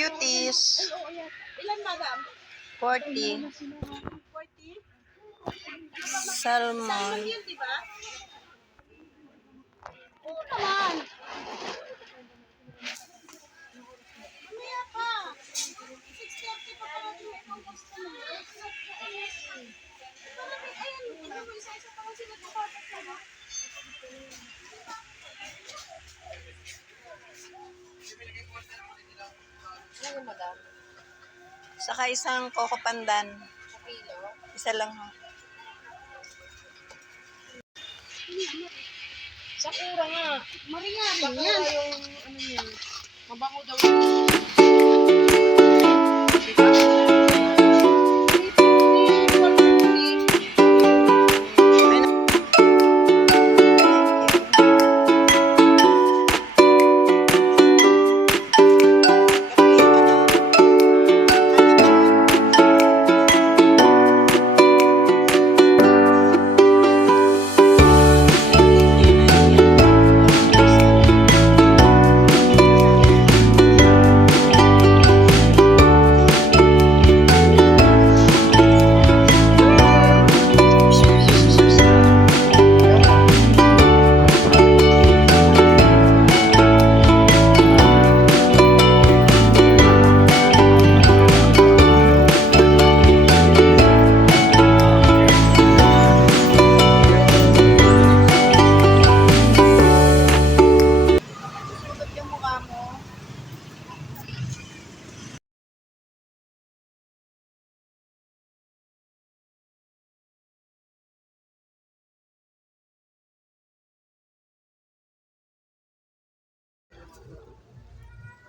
Cuties. Ilan, madam? 40. 40? Salmon. Saka isang coco pandan. Isa lang. ho. Sakura nga. Maria rin yan. yung ano niya. Mabango daw.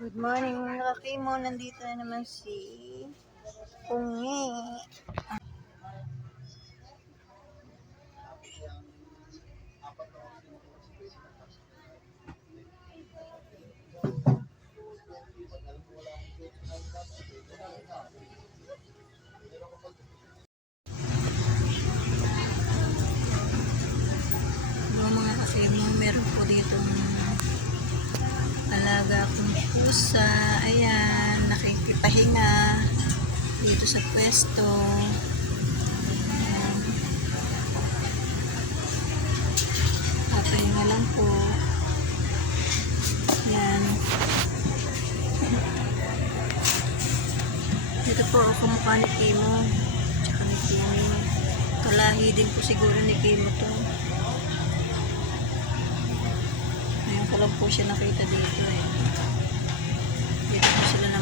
Good morning mga kakimo. Nandito na naman si Pungi. Nakikipahinga dito sa pwesto. Ayan. Lang po. Ayan. Dito po ako mukha ni Kimo. Tsaka ni Kimi. Kalahi din po siguro ni Kimo to. Ngayon ko lang po siya nakita dito eh.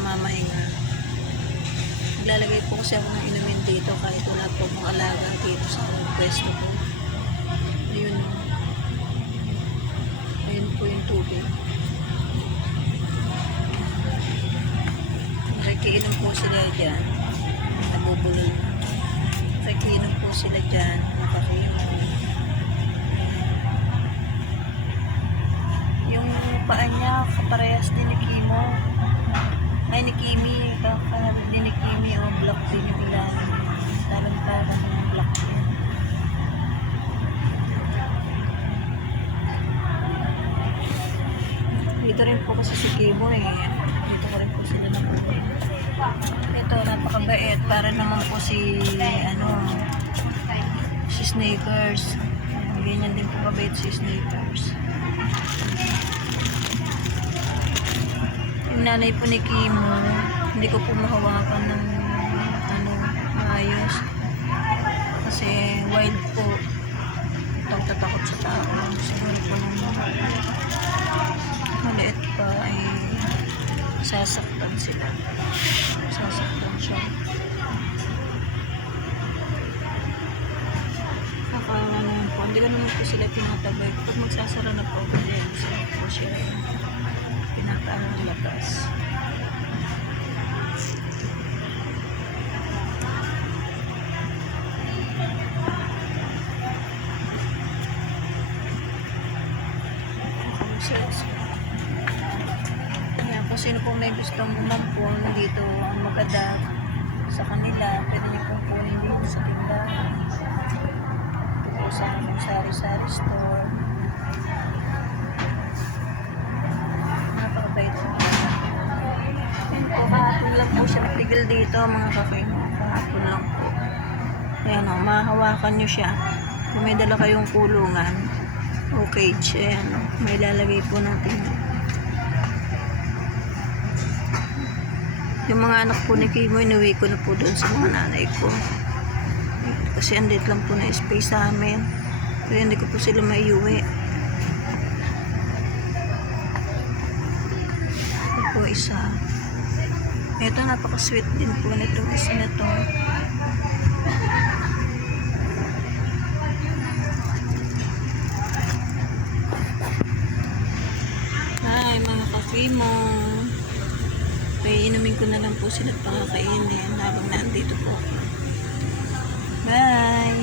Namamahinga. Naglalagay po kasi ako ng inumin dito kahit wala po akong alaga dito sa pwesto ko. Ayun. Ayun po yung tubig. Nakikiinom po sila dyan. Nabubulol. Nakikiinom po sila dyan. Nakakiinom. Yung paa niya, kaparehas din ni Kimo. Ay, ni Kimi. Kakarap din ni Kimi. O, black din yung ilalim. Talang-talang yung black din. Dito rin po kasi si Kimo eh. Dito ko rin po sila nabuhay. Ito, napakabait. Para naman po si, ano, si Snakers. Ganyan din po kabait si Snakers. Yung nanay po ni Kimo, hindi ko po mahawakan ng ano, maayos. Kasi wild po. Itong tatakot sa tao. Siguro po nung maliit pa ay sasaktan sila. Sasaktan siya. Nakakawa naman po. Hindi ko naman po sila tinatabay. Pag magsasara na po ako din, sila po siya pinakaanong lakas. Kaya kung sino po may gustong umampon dito ang magadak sa kanila, pwede niyo pong kunin dito sa tindahan. Sa aming sari-sari store. Napakabait po. Yun po, lang po siya natigil dito mga kakino. Kahapon lang po. Ayan o, mahahawakan nyo siya. Kung may dala kayong kulungan o cage, ayan o, may lalagay po natin. Yung mga anak po ni Kimo, inuwi ko na po doon sa mga nanay ko. Kasi andit lang po na space sa amin. Kaya hindi ko po sila maiuwi. Ito po isa. Ito napaka-sweet din po nito isa nito. Hi mga. Kaya inumin ko na lang po sila pakakainin habang nandito po. Bye!